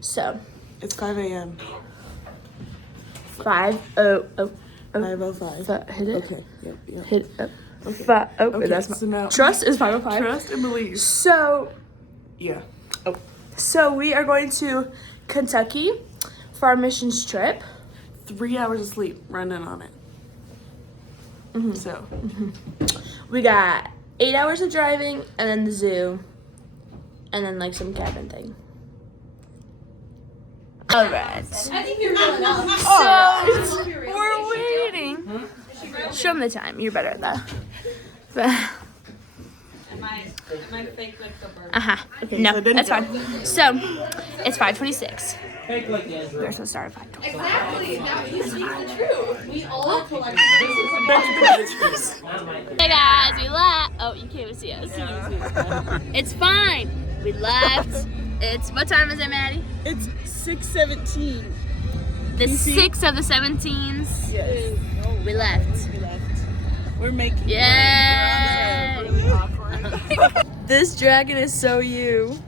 So. It's 5 a.m. 5:05. 5:05. Hit it. Okay. Yep. Hit it up. Okay. Okay, that's my so now, trust is 5:05. Trust and believe. So, Yeah. so we are going to Kentucky for our missions trip. 3 hours of sleep running on it. So. We got 8 hours of driving, and then the zoo, and then like some cabin thing. All right. I think you're going up. So we're waiting. Show them the time. You're better at that. Am I fake like the bird? Okay, No, so didn't that's go. fine. So it's 5:26. We're supposed to start at 5:20. Exactly. Now you speak the truth. We all collect. Hey guys, we left. Oh, you can't even see us. It's fine. We left. It's what time is it, Maddie? It's 6:17. The 6th of the 17s. Yes. We left. We're making. Yay! This dragon is so you.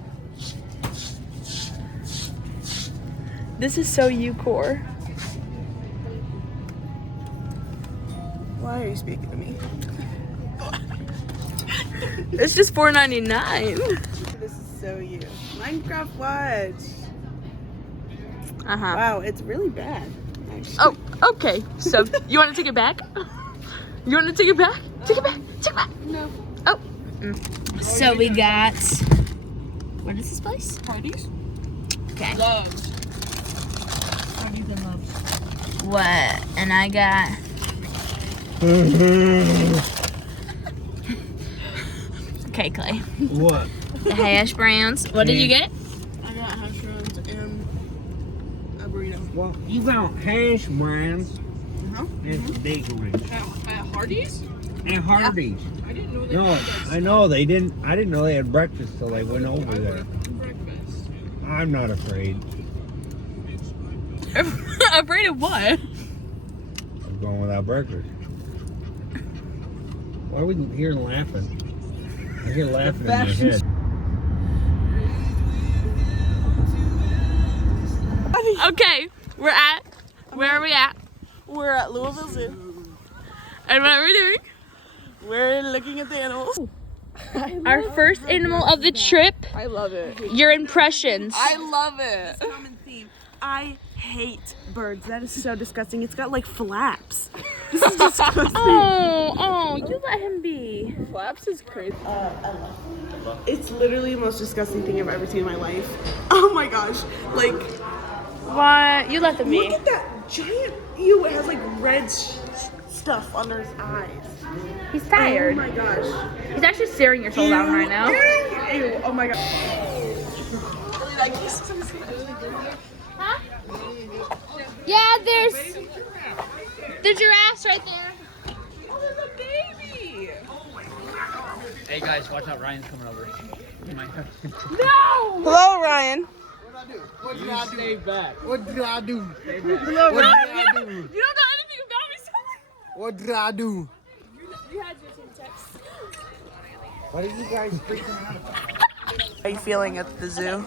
This is so you, Core. Why are you speaking to me? It's just $4.99. This is so you. Minecraft Watch. Uh-huh. Wow, it's really bad. Actually. Oh, okay. So, you want to take it back? You want to take it back? Take it back. Take it back. No. Oh. So, we got... What is this place? Parties? Okay. Loves. Parties and love. What? And I got... Okay, Clay. What? The hash browns. What did you get? I got hash browns and a burrito. Well, you got hash browns Uh-huh. and bakery At Hardee's? and Hardee's. I didn't know they No, I know they didn't. I didn't know they had breakfast till they went over there. breakfast. I'm not afraid. Afraid of what? I'm going without breakfast. Why are we here laughing? I hear laughing in my head. Okay, where are we at? We're at Louisville Zoo. And what are we doing? We're looking at the animals. Our first animal of the trip. I love it. Your impressions. I love it. Common theme. I hate birds. That is so disgusting. It's got like flaps. This is disgusting. Oh, you let him be. Flaps is crazy. I love it. It's literally the most disgusting thing I've ever seen in my life. Oh my gosh. Like, What? You let them look be. at that giant. Ew, it has like red stuff under his eyes. He's tired. Oh my gosh. He's actually staring your soul down right now. Ew. Oh my gosh. Huh? Yeah, there's the giraffes right there. Oh, there's a baby. Hey guys, watch out, Ryan's coming over. You might have to No! Hello, Ryan. What did I do? stay back. What did I do? Hello, What Ryan. did I do? You don't know anything about me, so What did I do? you had your team text. What are you guys freaking out about? How are you feeling at the zoo?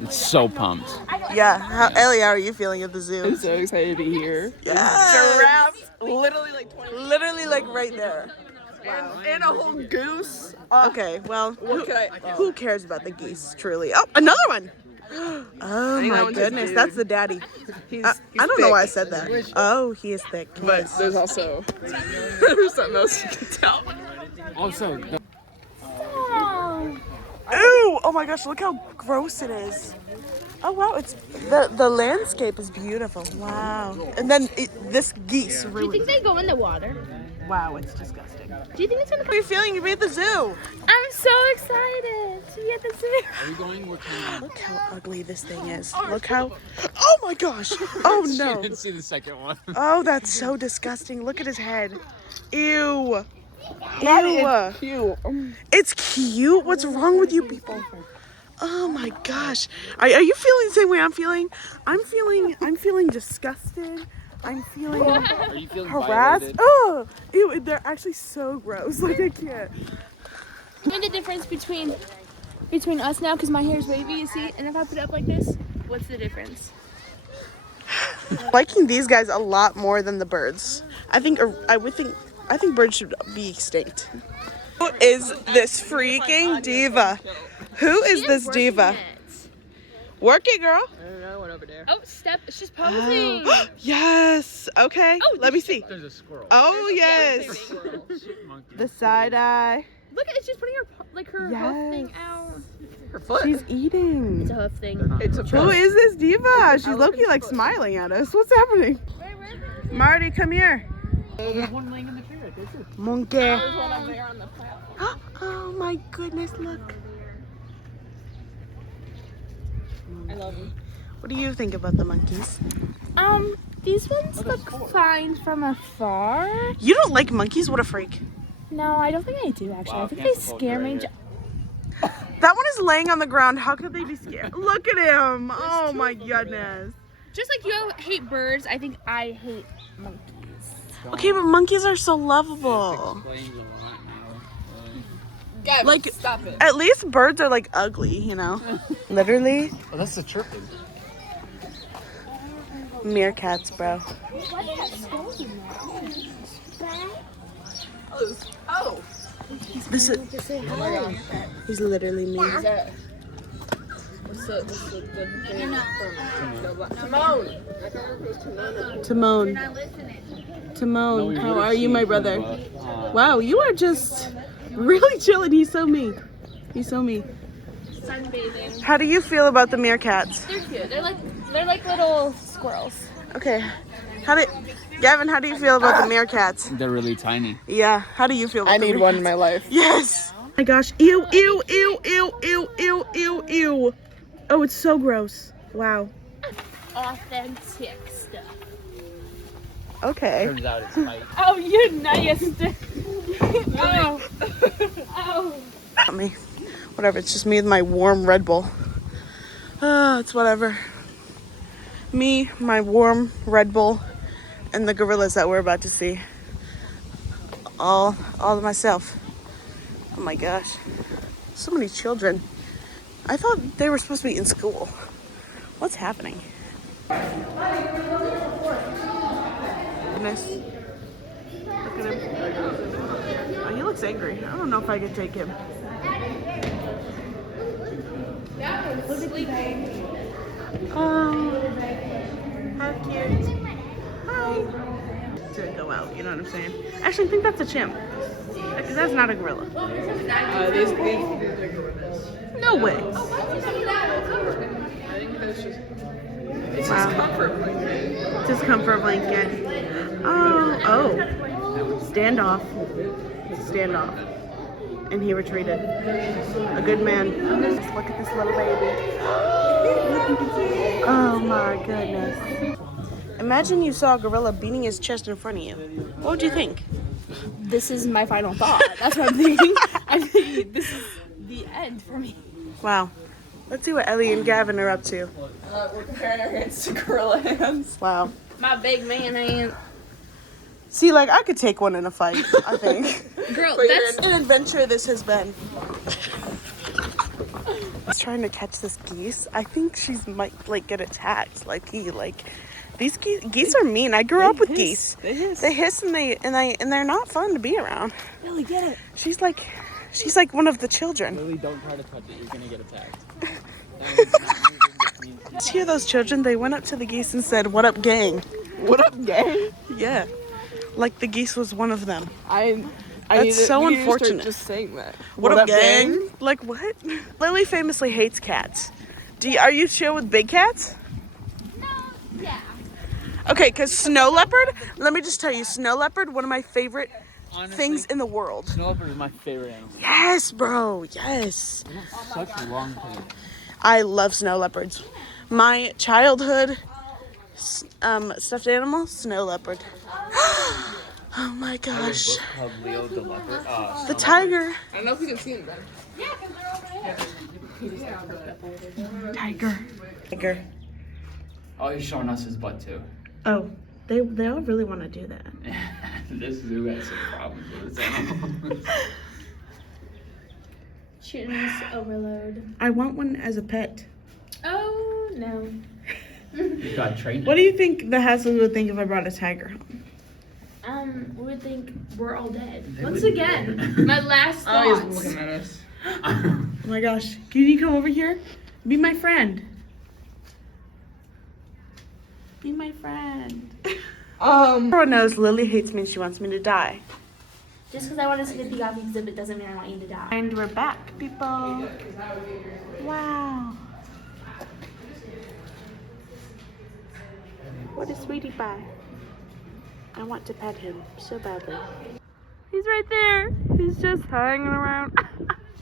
It's so pumped. Yeah. Ellie, how are you feeling at the zoo? I'm so excited to be here. Yeah. Giraffes, literally like 20. Literally like right there. And a whole goose. Okay, well, What who cares about the geese, truly? Oh, another one! Oh that my one's a goodness, dude. that's the daddy. He's, I he's don't know why I thick, said that. Oh, he is thick. He But is. there's also there's something else you can tell. Also, Ew! Oh my gosh, look how gross it is. Oh wow, it's the landscape is beautiful. Wow. And then this geese Do you really. think they go in the water? Wow, it's disgusting. Do you think it's gonna How are you feeling to be at the zoo? I'm so excited to be at the zoo. are we going? We're coming. Look how ugly this thing is. Look how. Oh my gosh! Oh no! Didn't see the second one. Oh, that's so disgusting. Look at his head. Ew. That Ew. is cute. It's cute. What's wrong with you people? Oh my gosh. Are you feeling the same way I'm feeling? I'm feeling disgusted. I'm feeling Are you feeling harassed. violated? Oh, ew, they're actually so gross. Like I can't. Tell me the difference between between us now because my hair is wavy, you see? And if I put it up like this, what's the difference? Liking these guys a lot more than the birds. I think birds should be extinct. Who is this freaking diva? Who is this diva? Work it, girl. Another one over there. Oh, step. She's posing. Yes. Okay. Oh, Let me see. There's a squirrel. Oh yes. Monkey. The side eye. Look at it. She's putting her her hoof thing out. Her foot. She's eating. It's a hoof thing. It's a Who foot. is this diva? She's low-key like smiling at us. What's happening? Marty, come here. There's one laying in the tree right there too. Monkey. There's one over there on the path. Oh my goodness, look. I love them. What do you think about the monkeys? These ones look fine from afar. You don't like monkeys? What a freak. No, I don't think I do actually. Wow, I think they cancel culture scare right me. here. That one is laying on the ground. How could they be scared? Look at him. Oh my goodness. Just like you hate birds, I think I hate monkeys. Okay, but monkeys are so lovable. Explains a lot now. Gavin, Like- stop it. At least birds are like ugly, you know? Literally. Oh, that's the chirping. Meerkats, bro. Why do you have skulls in there? Oh. This is. He's literally me. What's the good thing from Timon? I can't remember if it was Timon. Timon. Timon, how are you, my brother? Wow, you are just really chilling. He's so mean. He's so mean. Sunbathing. How do you feel about the meerkats? They're cute. They're like little squirrels. Okay. Gavin, how do you feel about the meerkats? They're really tiny. Yeah, how do you feel about I the need one in my life. Yes. Oh my gosh. Ew, ew, ew, ew, ew, ew, ew, ew. Oh, it's so gross. Wow. Authentic stuff. Okay. Turns out it's tight. Oh, you nice. Oh. Oh. Not me. Whatever, it's just me with my warm Red Bull. It's whatever. Me, my warm Red Bull, and the gorillas that we're about to see. All to myself. Oh my gosh. So many children. I thought they were supposed to be in school. What's happening? Goodness. Look at him. Oh, he looks angry. I don't know if I could take him. Oh, how cute. Hi. To go out, you know what I'm saying? Actually, I think that's a chimp. Because that's not a gorilla. These are gorillas. No way. I think that's just. It's Wow. just comfort blanket. Just comfort blanket. Oh. Standoff. Standoff. And he retreated. A good man. Just look at this little baby. Oh my goodness. Imagine you saw a gorilla beating his chest in front of you. What would you think? This is my final thought. That's what I'm thinking. I think this is the end for me. Wow. Let's see what Ellie and Gavin are up to. We're comparing our hands to gorilla hands. Wow. My big man ain't. See, like, I could take one in a fight, I think. Girl, But that's An adventure this has been. I was trying to catch this geese. I think she's might, like, get attacked. Like, these geese are mean. I grew up with geese. They hiss. They hiss and they're not fun to be around. really get it. She's like one of the children. Lily, don't try to touch it. You're gonna get attacked. Just hear those children? They went up to the geese and said, "What up, gang?" What up, gang? Yeah, like the geese was one of them. That's That's so unfortunate. Just saying that. What up, gang? Like what? Lily famously hates cats. Are you chill with big cats? Yeah. Okay, because snow leopard. Let me just tell you, snow leopard, one of my favorite Honestly, things in the world. snow leopard is my favorite animal. Yes, bro. Yes. They have such long tails. I love snow leopards. My childhood stuffed animal, snow leopard. Oh my gosh. Book called Leo the leopard. The tiger. I don't know if you can see them then. Tiger. Tiger. Oh, he's showing us his butt too. Oh, they all really want to do that. This zoo has some problems with its animals. Choose overload. I want one as a pet. Oh no. You got trained. What do you think the Hasleys would think if I brought a tiger home? We would think we're all dead. Once again, my last thoughts. Oh, he's looking at us. Oh my gosh. Can you come over here? Be my friend. Be my friend. Everyone knows Lily hates me and she wants me to die. Just because I want to see the peacock exhibit doesn't mean I want you to die. And we're back, people. Wow. What a sweetie pie. I want to pet him so badly. He's right there. He's just hanging around.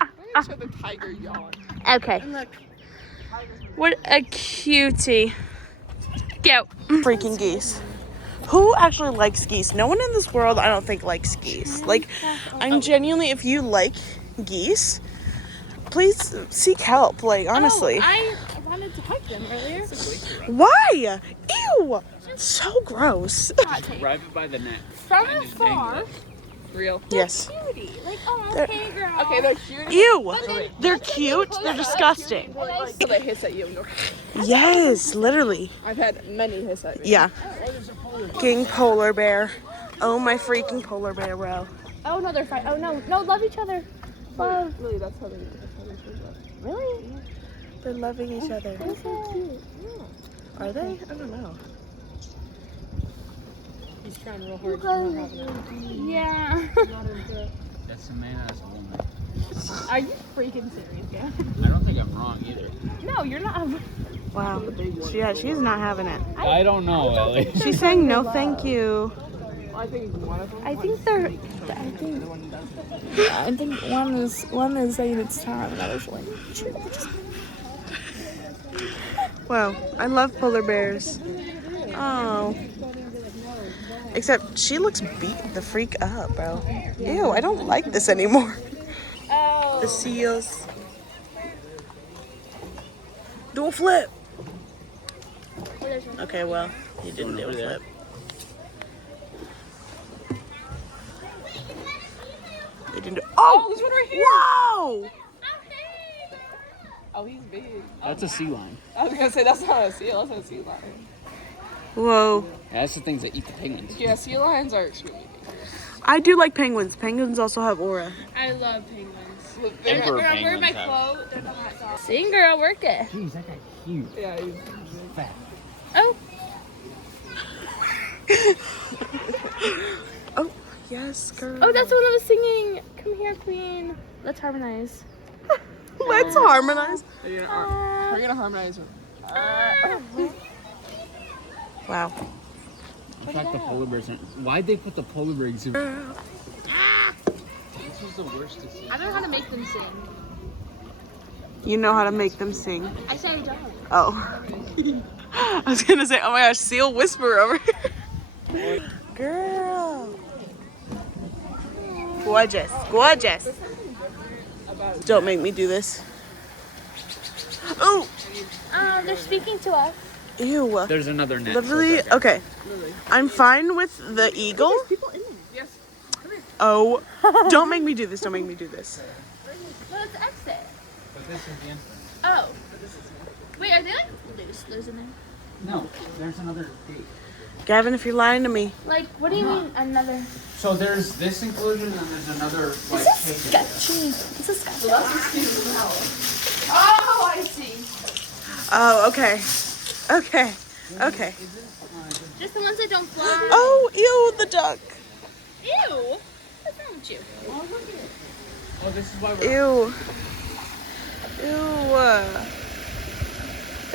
I'm gonna show the tiger yawn. Okay. What a cutie. Go. Freaking geese. Who actually likes geese? No one in this world, I don't think, likes geese. Like, I'm genuinely, if you like geese, please seek help. Like, honestly. I wanted to hug them earlier. Why? Ew. So gross. Grab it by the neck. From afar, Real. Yes. cutie. Like, oh, They're- okay, girl. Okay, they're cute. Ew. They're cute. They're disgusting. So they hiss at you. Yes, literally. I've had many hiss at me. Yeah. King polar bear. Oh, my freaking polar bear, bro. Oh no, they're fighting. Oh no, no, love each other. Love. Really, that's how they show up. Really? They're loving each other. Are they? I don't know. He's trying real hard. He's not having it. Yeah. That's a man, that's a woman. Are you freaking serious, yeah? I don't think I'm wrong either. No, you're not. Wow. Yeah, she's not having it. I don't know, Ellie. She's saying no thank you. I think one of them. I think they're. I think one is saying it's time, and others like. Wow, I love polar bears. Oh. Except she looks beat the freak up, bro. Ew, I don't like this anymore. Oh. The seals. Do a flip. Okay, well, he didn't do a flip. They didn't do. Oh, there's one right here. Whoa! Oh, he's big. That's a sea lion. I was gonna say that's not a seal. That's a sea lion. Whoa. Yeah, that's the things that eat the penguins. Yeah, sea lions are extremely big. I do like penguins. Penguins also have aura. I love penguins. Emperor Remember my penguins have. quote? They're not hot dogs. Sing, girl, work it. Jeez, that guy's huge. Yeah, he's Fat. Oh. Oh, yes, girl. Oh, that's the one that was singing. Come here, queen. Let's harmonize. Let's harmonize. We're gonna harmonize with. Wow. In fact, the polar bears. Why'd they put the polar bear exhibit? This was the worst to see. I don't know how to make them sing. You know how to make them sing. I said I don't. Oh. I was gonna say, oh my gosh, seal whisper over here. Girl. Gorgeous, gorgeous. Don't make me do this. Oh, They're speaking to us. ew. There's another net. Literally, okay. I'm fine with the eagle. Yes. Oh, don't make me do this. Don't make me do this. No, let's exit. But this is the entrance. Oh. Wait, are they like loose? Those in there? No, there's another gate. Gavin, if you're lying to me. Like, what do you mean another? So there's this enclosure and then there's another like This is cage. sketchy. This is sketchy. Oh, I see. Oh, okay. Okay. Okay. Just the ones that don't fly. Oh, ew, the duck. Ew. What's wrong with you? Oh, this is why we're. Ew. Ew.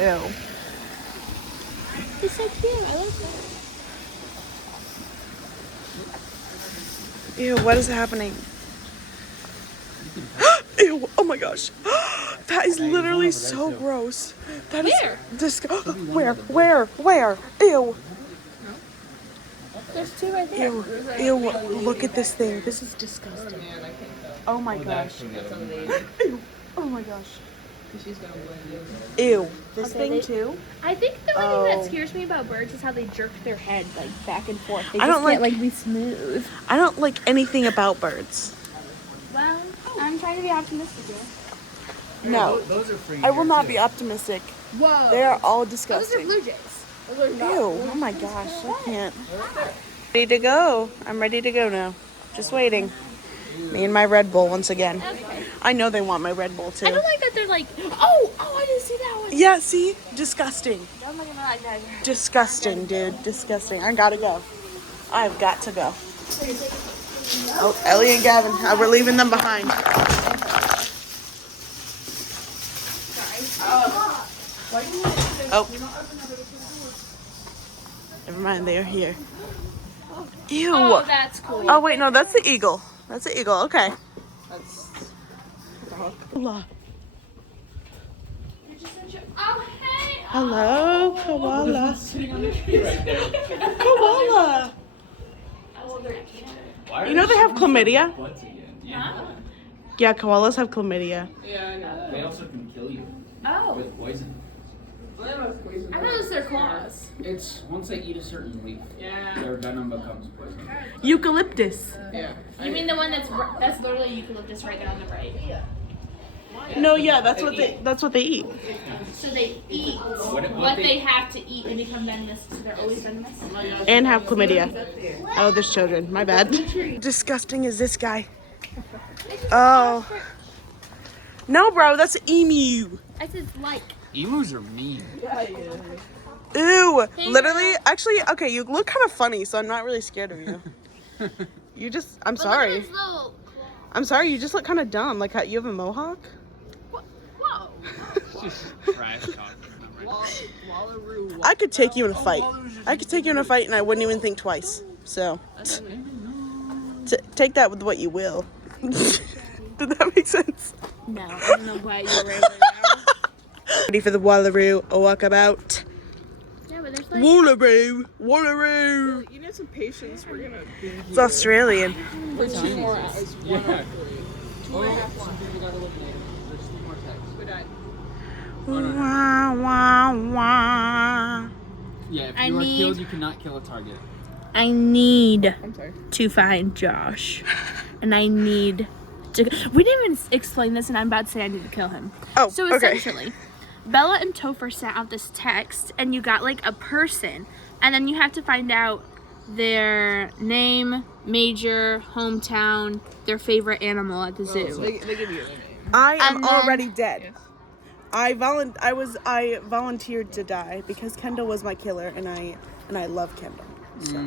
Ew. He's so cute. I like that. Ew, what is happening? Ew, oh my gosh. That is literally so gross. That is disgusting. Where? Ew. There's two right there. Ew, look at this thing. This is disgusting. Oh my gosh. Ew, oh my gosh. Ew, this Okay, thing they- too? I think the only Oh. thing that scares me about birds is how they jerk their head like back and forth. They I just don't can't like be smooth. I don't like anything about birds. Well, I'm trying to be optimistic here. No. Those are free. I will not be optimistic. Whoa. They are all Those are disgusting. blue jays. Ew, oh my gosh, I can't. Ready to go. I'm ready to go now. Just waiting. Me and my Red Bull once again. Okay. I know they want my Red Bull too. I don't like that they're like, oh, I didn't see that one. Yeah, see? Disgusting. Don't look at that guy. Disgusting, dude. Disgusting. I gotta go. I've got to go. Oh, Ellie and Gavin. We're leaving them behind. Oh. Never mind, they are here. Ew. Oh, that's cool. Oh, wait, no, that's the eagle. That's the eagle. Okay. Hola. Oh, hey. Hello, koala. Koala. You know they have chlamydia? Yeah, koalas have chlamydia. They also can kill you Oh, with poison. I thought it was their claws. It's once they eat a certain leaf, their venom becomes poison. Eucalyptus. You mean the one that's literally eucalyptus right there on the right? No, yeah, that's what they eat. So they eat what they have to eat and become venomous. So they're always venomous. And have chlamydia. Oh, there's children. My bad. Disgusting is this guy. Oh. No, bro, that's an emu. I said like. Emus are mean. Ew. Literally, actually, okay, you look kind of funny, so I'm not really scared of you. I'm sorry. I'm sorry, you just look kind of dumb. Like, how, you have a mohawk? Whoa. Just trash talking. I could take you in a fight. I could take you in a fight and I wouldn't even think twice. So, take that with what you will. Did that make sense? No, I don't know why you're right now. Ready for the wallaroo, a walkabout. Yeah, but there's like... Wallaroo. You need some patience. We're gonna be here It's Australian. for 2 more hours. Yeah. Wah, wah, wah. Yeah, if I you are need- killed, you cannot kill a target. I need I'm sorry. to find Josh. And I need to... We didn't even explain this, and I'm about to say I need to kill him. Oh, So okay. essentially, Bella and Topher sent out this text, and you got like a person, and then you have to find out their name, major, hometown, their favorite animal at the zoo. They give you a name. I am And then- already dead. I volunteered to die because Kendall was my killer, and I love Kendall. So.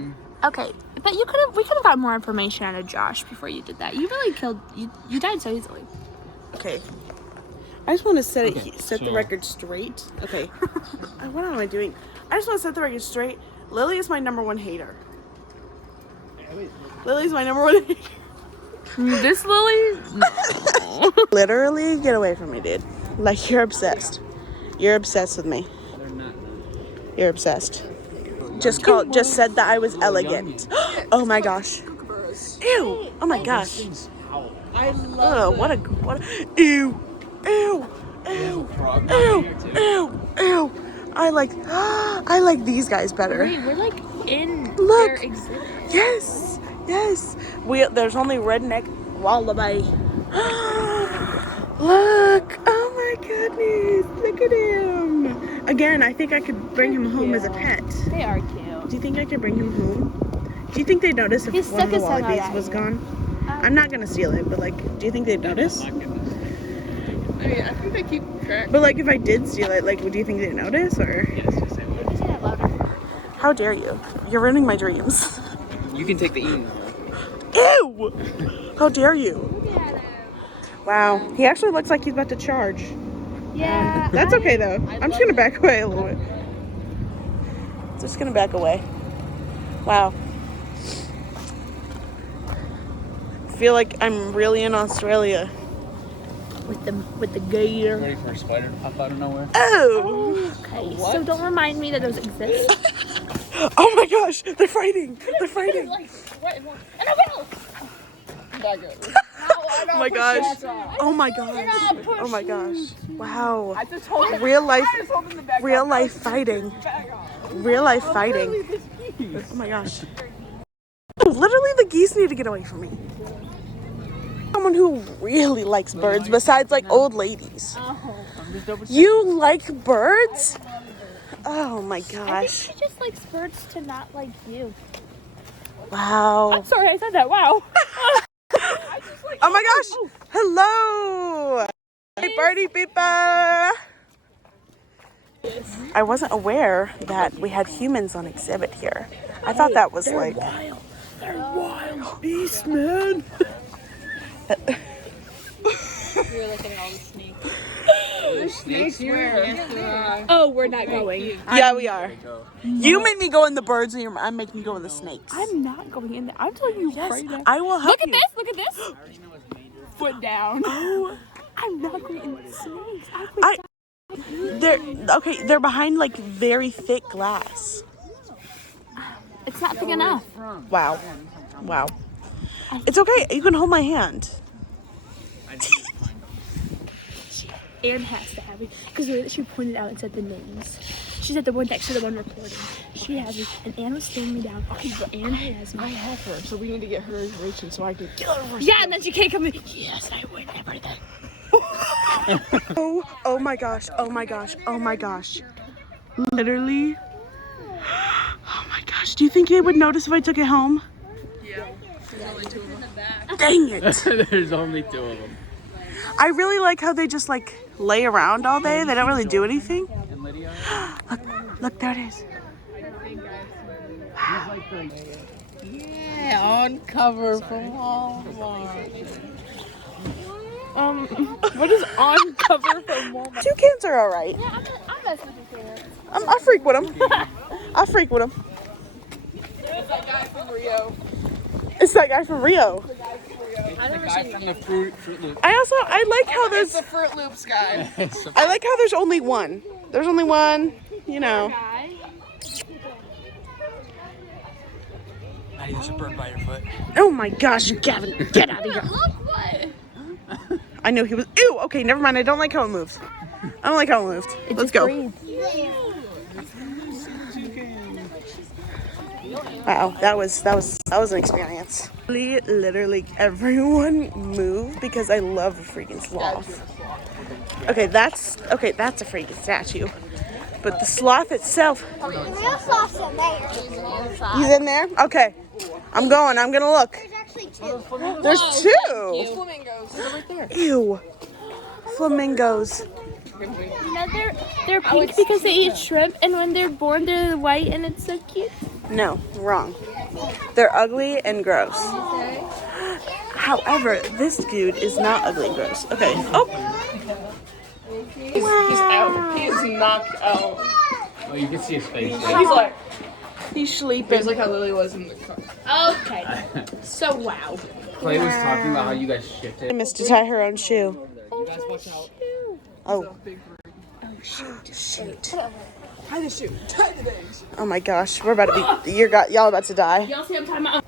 Okay, but we could have got more information out of Josh before you did that. You really you died so easily. Okay. I just want to set Okay, the so- record straight. Okay. What am I doing? I just want to set the record straight. Lily is my number one hater. Lily's my number one hater. This Lily? Literally, get away from me, dude. Like, you're obsessed. You're obsessed with me. They're not. You're obsessed. Just said that I was elegant. Oh my gosh. Ew. Oh my gosh. I love Oh, what a ew. Ew. Ew. Ew. Ew. Ew. I like these guys better. Wait, we're like in Look. their exhibit. Yes. Yes. There's only redneck wallaby. Look. Oh my goodness. Look at him. Again, I think I could bring him home as a pet. They are cute. Do you think I could bring him home? Do you think they'd notice if He one stuck of the his tongue out wallabies at was you. gone? I'm not gonna steal it, but like, do you think they'd notice? I mean, I think they keep track. But like, if I did steal it, like, do you think they'd notice? Or how dare you? You're ruining my dreams. You can take the eating. Ew! How dare you? Wow, he actually looks like he's about to charge. Yeah. That's okay though. I'm just gonna back away a little bit. Just gonna back away. Wow. I feel like I'm really in Australia. With the gator. Ready for a spider to pop out of nowhere? Oh! Okay, so don't remind me that those exist. Oh my gosh! They're fighting! They're fighting! Oh my gosh! Oh my gosh! Oh my gosh! Wow! Real life fighting! Real life fighting! Oh my gosh! Oh, literally, the geese need to get away from me. Oh someone who really likes birds besides like old ladies. You like birds? Oh my I think gosh. she just likes birds to not like you. Wow. I'm sorry I said that. Wow. Oh my gosh. Hello. Hey, party people. I wasn't aware that we had humans on exhibit here. I thought that was like... Wild. They're wild beasts, man. We're looking at all the snakes. Snakes here. Oh, we're not going. Yeah, we are. You made me go in the birds and I'm making you go in the snakes. I'm not going in there. I'm telling you right now. I will help Look at you. this. Look at this. Foot down. Oh, I'm not going in the snakes. They're behind like very thick glass. It's not thick enough. Wow. It's okay. You can hold my hand. Anne has to have me because the way that she pointed out and said the names. She said the one next to the one recording. She has me, and Anne was staring me down. Okay, but Anne has me. I have her, so we need to get her information so I can kill her first. Yeah, and then she can't come in. Yes, I win everything. Oh my gosh. Literally. Oh my gosh. Do you think they would notice if I took it home? Yeah. There's only 2 of them. Dang it. There's only 2 of them. I really like how they just like lay around all day. They don't really do anything. And Lydia? Look, there it is. Yeah, on cover from Walmart. What is on cover from Walmart? Toucans are all right. Yeah, I'm messing with your parents. I freak with them. There's that guy from Rio. It's that guy from Rio. I've never Guy seen from the Fruit Loop. I like how It's there's the Fruit Loops guy. I like how there's only one. There's only one, you know. Maddie, there's a bird by your foot. Oh my gosh, Gavin, get out of here. Look what? I knew he was. Ew. Okay, never mind. I don't like how it moved. Let's go. Wow, that was an experience. Literally everyone moved because I love a freaking sloth. Okay, that's a freaking statue. But the sloth itself. The real sloth's in there. He's in there? Okay. I'm gonna look. There's actually 2. There's 2. Flamingos. They're right there. Ew. Flamingos. No, they're pink because they eat shrimp, and when they're born, they're white, and it's so cute. No, wrong. They're ugly and gross. However, this dude is not ugly and gross. Okay. Oh. He's out. He is knocked out. Oh, you can see his face. He's like, He's sleeping. feels like how Lily was in the car. Okay. So wow. Clay was talking about how you guys shifted. I missed to tie her own shoe. You guys watch out. Oh. Shoot. Tie the shoe. Tie the legs. Oh my gosh. We're about to be. Y'all about to die. Y'all see I'm talking about?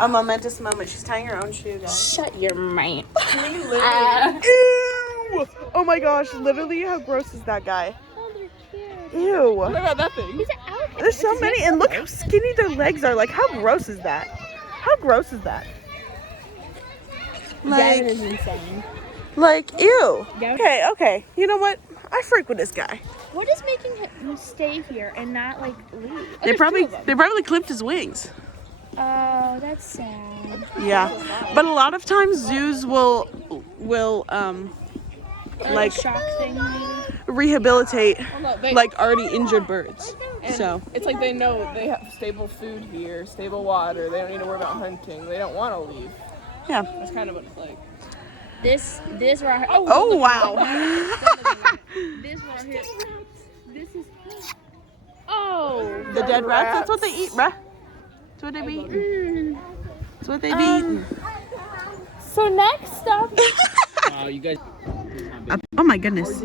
A momentous moment. She's tying her own shoe, guys. Shut your mouth. Ew! Oh my gosh. Literally, how gross is that guy? Oh, they're cute. Ew. What about that thing? These are elephants. There's so many, and look how skinny their legs are. Like, how gross is that? Gavin is insane. Like, ew. Okay. You know what? I freak with this guy. What is making him stay here and not like leave? They probably clipped his wings. Oh, that's sad. Yeah, but a lot of times zoos will like Shock thing. Maybe? rehabilitate No, they, like already injured birds. and So it's like they know they have stable food here, stable water. They don't need to worry about hunting. They don't want to leave. yeah. That's kind of what it's like. This right here. Oh wow. This right here. This is. Oh. The dead rats. That's what they eat, bruh. That's what they be eating. That's what they be eating. So next up. You guys. Oh my goodness. A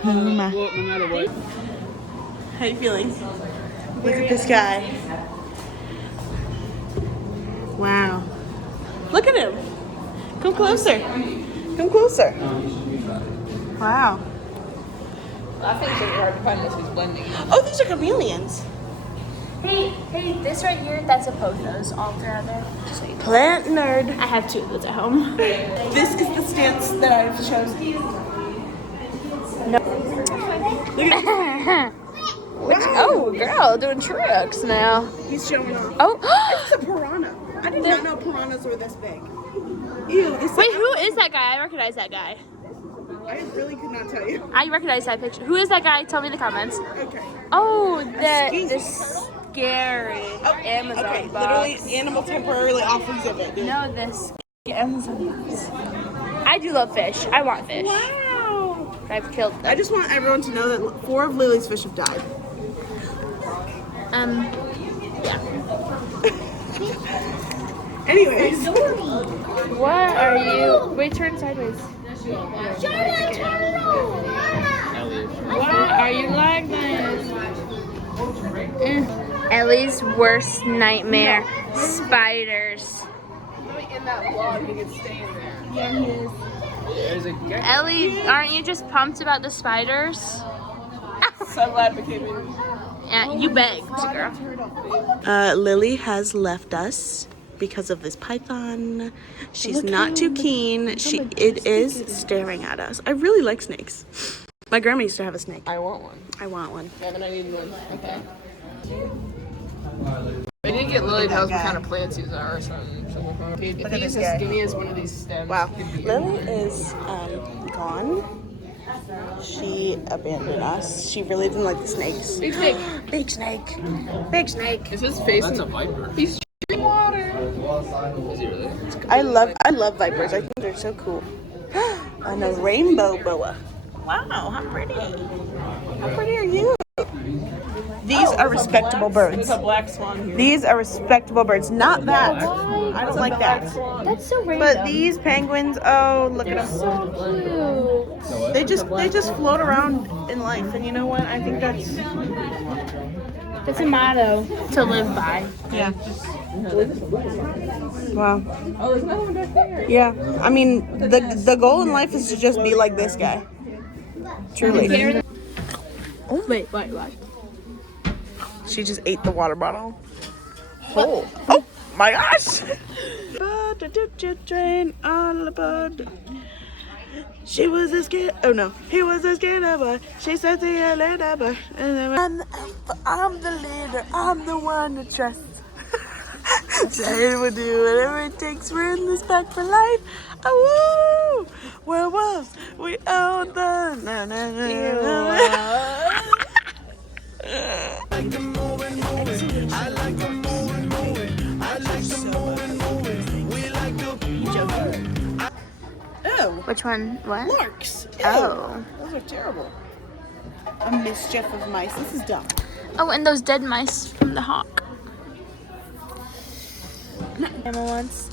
puma. Well, no matter what. How you feeling? Look at this guy. Wow. Look at him. Come closer. Wow. I think it's really hard to find this. He's blending. Oh, these are chameleons. Hey, this right here, that's a pothos altogether. Just so you know. Plant nerd. I have 2 of those at home. This is the stance that I've chosen. Oh, girl, doing tricks now. He's showing off. Oh, It's a piranha. I did not know piranhas were this big. Ew, this wait, who is that guy? I recognize that guy. I really could not tell you. I recognize that picture. Who is that guy? Tell me in the comments. Okay. Oh, the Skeezy. scary Amazon Okay, box. literally animal temporarily off exhibit, dude. No, this Amazon box. I do love fish. I want fish. Wow. I've killed them. I just want everyone to know that 4 of Lily's fish have died. Yeah. Anyways. What are you? Wait, turn sideways. Why are you like this? Ellie's worst nightmare: spiders. In that vlog, he could stay in there. Yeah, he is. There's a guy. Ellie, aren't you just pumped about the spiders? So glad we came in. Yeah, you begged, girl. Lily has left us because of this python. She's not too keen. It is staring at us. I really like snakes. My grandma used to have a snake. I want one. I want one. Yeah, then I need one. Okay. I didn't get Lily tells what kind of plants these are or something. Dude, if he this just guy. give me as one of these stems. Wow. it'd be Lily everywhere. is gone. She abandoned us. She really didn't like the snakes. Big snake. Big snake. Big snake. Is his face That's a in viper. He's drinking water. Is he really? I love vipers. I think they're so cool. And a rainbow boa. Wow, how pretty. How pretty are you? These are respectable birds. There's a black swan here. These are respectable birds. Not that. I don't like that. That's so random. But these penguins, oh, look at them. so cute. They just float around in life, and you know what? I think that's That's a motto to live by. yeah. Wow. Oh, there's another one back there. Yeah. I mean, the goal in life is to just be like this guy. Truly. Oh, wait. She just ate the water bottle. Oh, oh my gosh! Train all aboard. She was a scared. Oh no, he was a scared boy. She said to you later, boy. I'm the leader. I'm the one to trust. Say we'll do whatever it takes. We're in this pack for life. Oh, woo! Werewolves, we own the. Na, na, na, na, na. Oh, Which one? What? larks. Ew. Oh. Those are terrible. A mischief of mice. This is dumb. Oh, and those dead mice from the hawk. Camel once.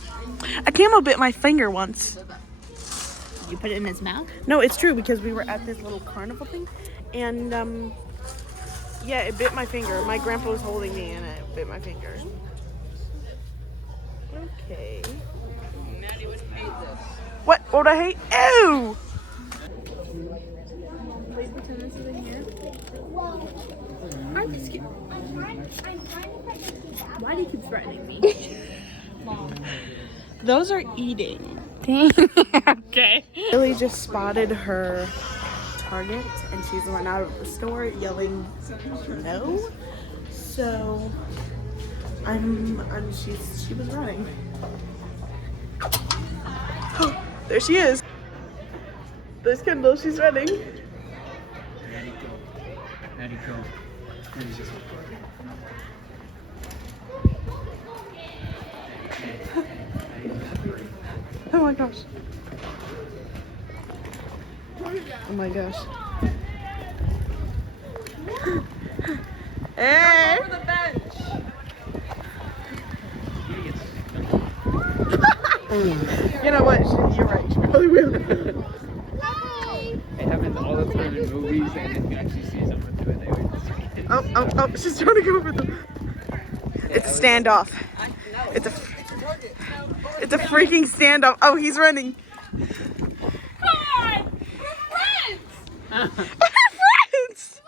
A camel bit my finger once. You put it in his mouth? No, it's true because we were at this little carnival thing, and yeah, it bit my finger. My grandpa was holding me, and it bit my finger. Okay. Maddie would hate this. What would I hate? Ew! Wait, pretend this is in here. I'm just kidding. Why do you keep threatening me? Those are eating. Okay. Lily just spotted her target, and she's run out of the store yelling no. So she was running. Oh, there she is. There's Kendall, she's running. Maddie, go. Oh my gosh. Oh my gosh. Hey! Over the bench. You know what? You're right. She probably will. It happens all the time in movies, and if you actually see someone do it, they would just Oh, she's trying to go over the. It's a standoff. It's a freaking standoff. Oh, he's running. Come on! We're friends! We're friends!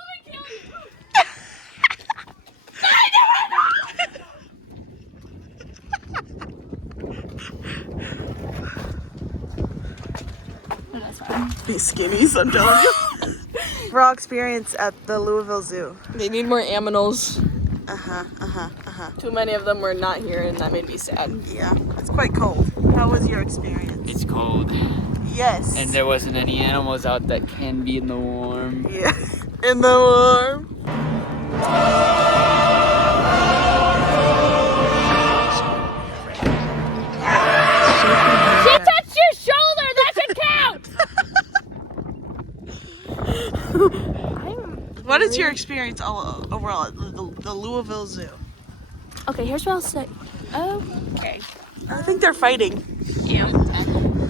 I never be skinnies, I'm telling you. Raw experience at the Louisville Zoo. They need more aminals. Uh-huh. Too many of them were not here, and that made me sad. Yeah, it's quite cold. How was your experience? It's cold. Yes. And there wasn't any animals out that can be in the warm. Yeah, in the warm. She touched your shoulder. That should count. What is your experience overall at the Louisville Zoo? Okay, here's what I'll say. Okay. I think they're fighting.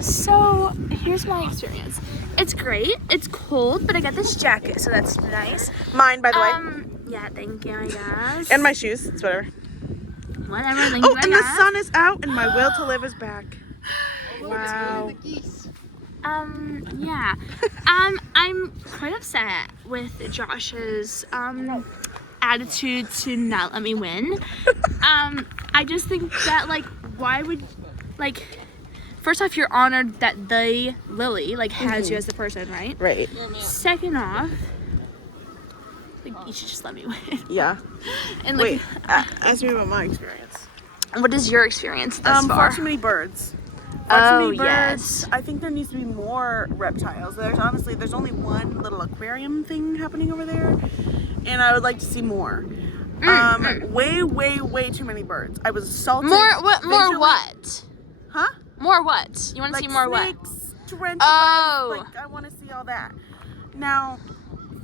So here's my experience. It's great. It's cold, but I got this jacket, so that's nice. Mine, by the way. Yeah, thank you, I guess. And my shoes. It's whatever. Whatever, thank Oh, you, I and the guess. sun is out, and my will to live is back. Wow. Yeah. I'm quite upset with Josh's attitude to not let me win. I just think that why would first off, you're honored that Lily has you as the person, right? Right. Second off, you should just let me win. Yeah. And Wait, ask me about my experience. what is your experience thus far? Far too many birds. Oh, yes. I think there needs to be more reptiles. There's only one little aquarium thing happening over there, and I would like to see more. Way too many birds. I was assaulted. More visually. what? Huh? More what? You want to see more snakes, tarantulas, Oh. I want to see all that. Now,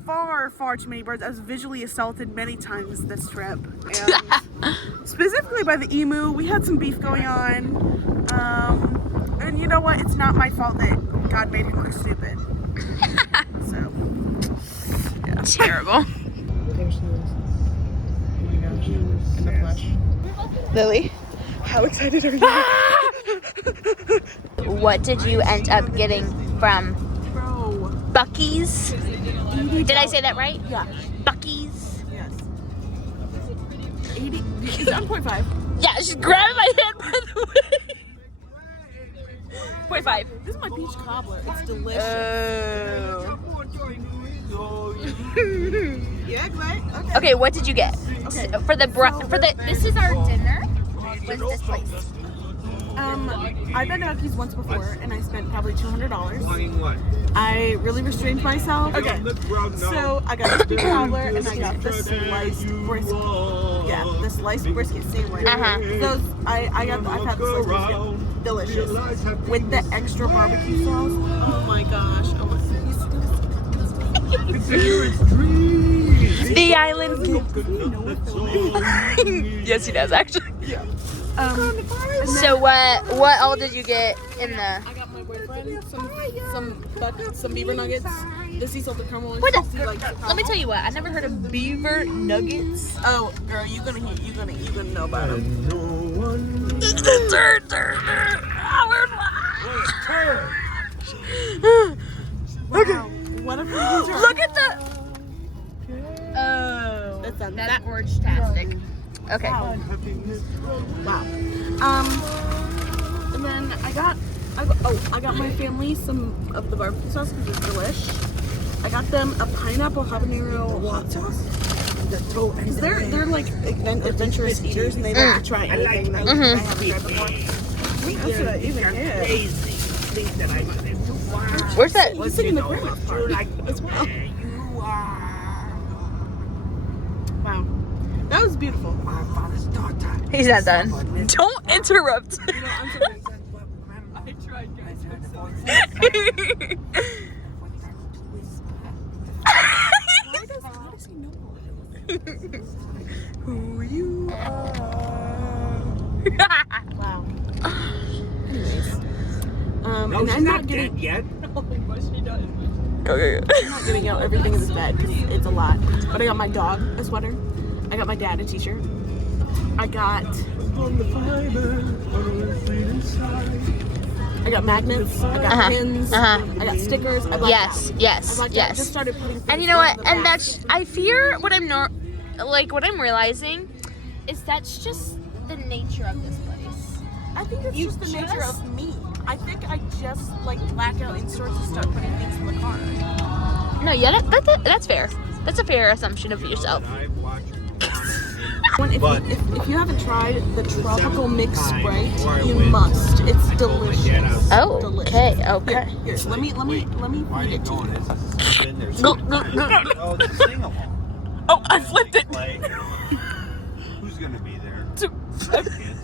far too many birds. I was visually assaulted many times this trip, and specifically by the emu. We had some beef going on, and you know what? It's not my fault that God made him look stupid. So, yeah. Terrible. Lily, how excited are you? What did you end up getting from Bro. Buc-ee's? Did I say that right? Yeah. Buc-ee's? Yes. 80. Is that 0.5? Yeah, she's grabbing my hand by the way. 0.5. This is my peach cobbler. It's delicious. Yeah, Clay. Okay. Okay, what did you get? Okay. For the this is our dinner. What's this place? I've been to Buc-ee's once before, and I spent probably $200. What? I really restrained myself. Okay. So I got the peach cobbler, and I got the sliced brisket. Yeah, the sliced brisket sandwich. Those I've had the sliced brisket. Delicious. With the extra barbecue sauce. Oh my gosh. Oh my The island. Yes, he does actually. So what all did you get in the? I got my boyfriend some beaver nuggets, the sea salted caramel. What the? Let me tell you what. I never heard of beaver nuggets. Oh, girl, you gonna know about them. Wow. What if Look at the. Oh, that's orange-tastic. Okay. Wow. And then I got my family some of the barbecue sauce because it's delish. I got them a pineapple habanero hot sauce. Because they're like adventurous eaters and they like to try anything that I haven't tried before. That's what I even get. Where's that? He's singing the grandma part as well. Wow. That was beautiful. He's not done. Don't interrupt. I tried, guys. Who you are. Wow. Anyways. No, and she's I'm not not getting dead yet. But she does. I'm not getting out everything in this bed because it's a lot. But I got my dog a sweater. I got my dad a t-shirt. I got magnets. I got pins. I got stickers. I like that. Yes. I just started putting things And you know what? in the And basket. that's I fear what I'm what I'm realizing is that's just the nature of this place. I think it's just the nature of me. I think I just like black out in stores and start putting things in the car. No, yeah, that's fair. That's a fair assumption of yourself. If you haven't tried the tropical mix Sprite, you must. It's delicious. Oh, Delicious. okay. Here, let me feed it to you. Oh, it's a sing-along. Oh, I flipped it. Like, who's gonna be there? To- Kids.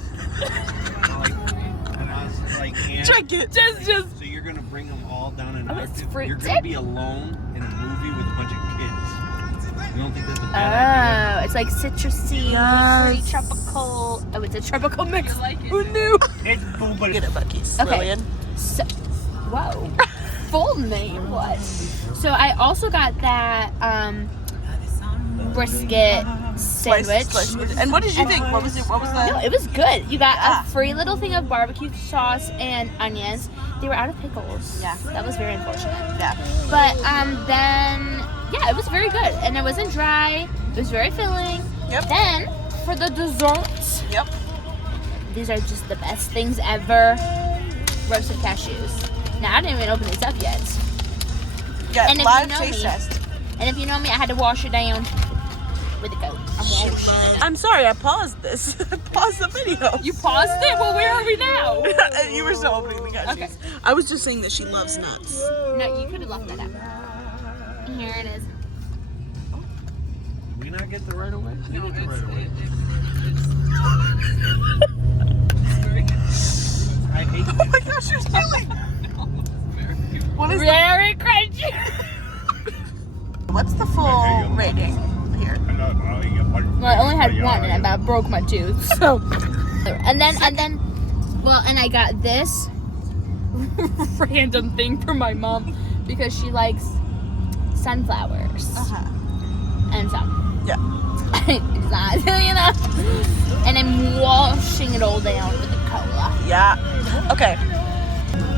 And I was like, and Check it. Just. so you're gonna bring them all down an Oh, it's octave? fruit You're dip? gonna be alone in a movie with a bunch of kids. You don't think that's a bad idea? Oh, it's like citrusy, fruity, tropical. Oh, it's a tropical mix. Who knew? It's cool, but Get it's it, Bucky's. Okay. Lillian. So, whoa. Full name, what? So I also got that brisket sandwich. And what did you think? What was it? What was the? No, it was good. You got a free little thing of barbecue sauce and onions. They were out of pickles. Yeah. That was very unfortunate. Yeah. But then, yeah, it was very good. And it wasn't dry. It was very filling. Yep. Then, for the desserts, Yep. these are just the best things ever. Roasted cashews. Now, I didn't even open these up yet. Yeah. And if Live you know taste me- test. And if you know me, I had to wash it down with a goat. I'm sorry, I paused this. Paused the video. You paused it? Well, where are we now? You were still opening the cashews. Okay. I was just saying that she loves nuts. No, you could have left that out. And here it is. we not get the right away? We get the right away. I hate Oh my gosh, you're stealing. What is Very crunchy. What's the full rating here? Well, I only had one and I about broke my tooth. So, and then, well, and I got this random thing for my mom because she likes sunflowers and some. Yeah. It's not, you know. And I'm washing it all down with the cola. Yeah. Okay.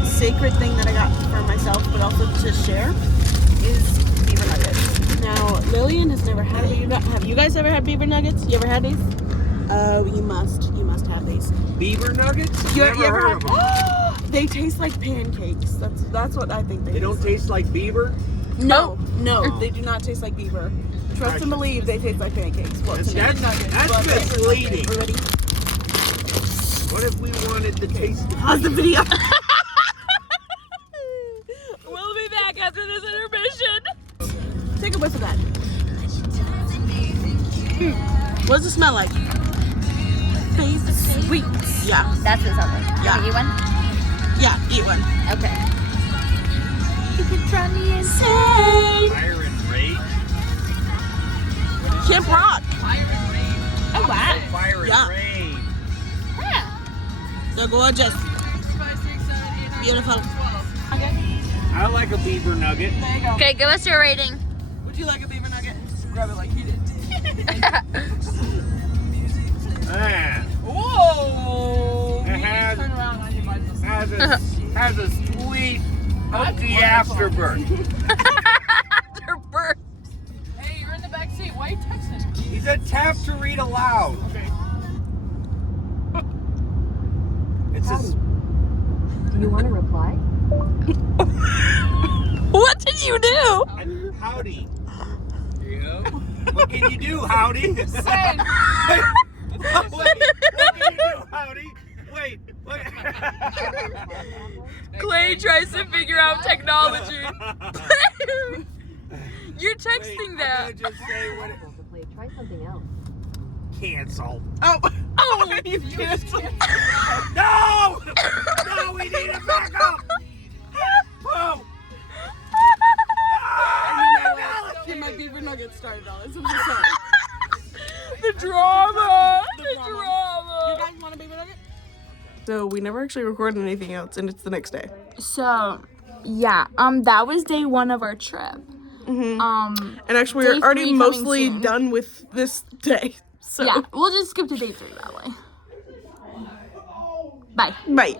Sacred thing that I got for myself, but also to share, is beaver nuggets. Now, Lillian has never had beaver nuggets. Have you guys ever had beaver nuggets? You ever had these? Oh, you must. You must have these. Beaver nuggets? You Never ever heard of them. They taste like pancakes. That's what I think they They don't taste like beaver? No, they do not taste like beaver. Trust and believe they taste like pancakes. Well, That's- to me, that's- nuggets, that's but they're misleading. Ready? What if we wanted the taste? Pause the video. We'll be back after this intermission. Take a whiff of that. What does it smell like? Face sweet. Yeah. That's what it sounds like. Yeah. You want? Yeah, eat one. Okay. You can try me and say. Fire and rage? Camp Rock. Oh, wow. Fire and Yeah. rage. Yeah. They're gorgeous. Beautiful. I like a beaver nugget. There you go. Okay, give us your rating. Would you like a beaver nugget? Grab it like he did. Ah, Whoa! It has- Turn around on you, Michael. has a sweet oaky afterbirth. Afterbirth. Hey, you're in the back seat. Why are you texting? He said tap to read aloud. Okay. It says, Do you want to reply? What did you do? howdy. What can you do, howdy? Send. Wait, what can you do, howdy? Wait. Clay tries to figure out technology. You're texting I'm that. gonna just say what it, Try something else. cancel. Oh! Oh, You canceled. No! No, we need it back up! Whoa! Get my beaver nuggets started, Alice. I'm so sorry. the drama. The The drama. drama. You guys want a beaver nugget? So we never actually recorded anything else, and it's the next day. So, yeah, that was day 1 of our trip. And actually, Day we're already 3 coming mostly soon. done with this day. So, Yeah, we'll just skip to day 3 that way. Bye. Bye.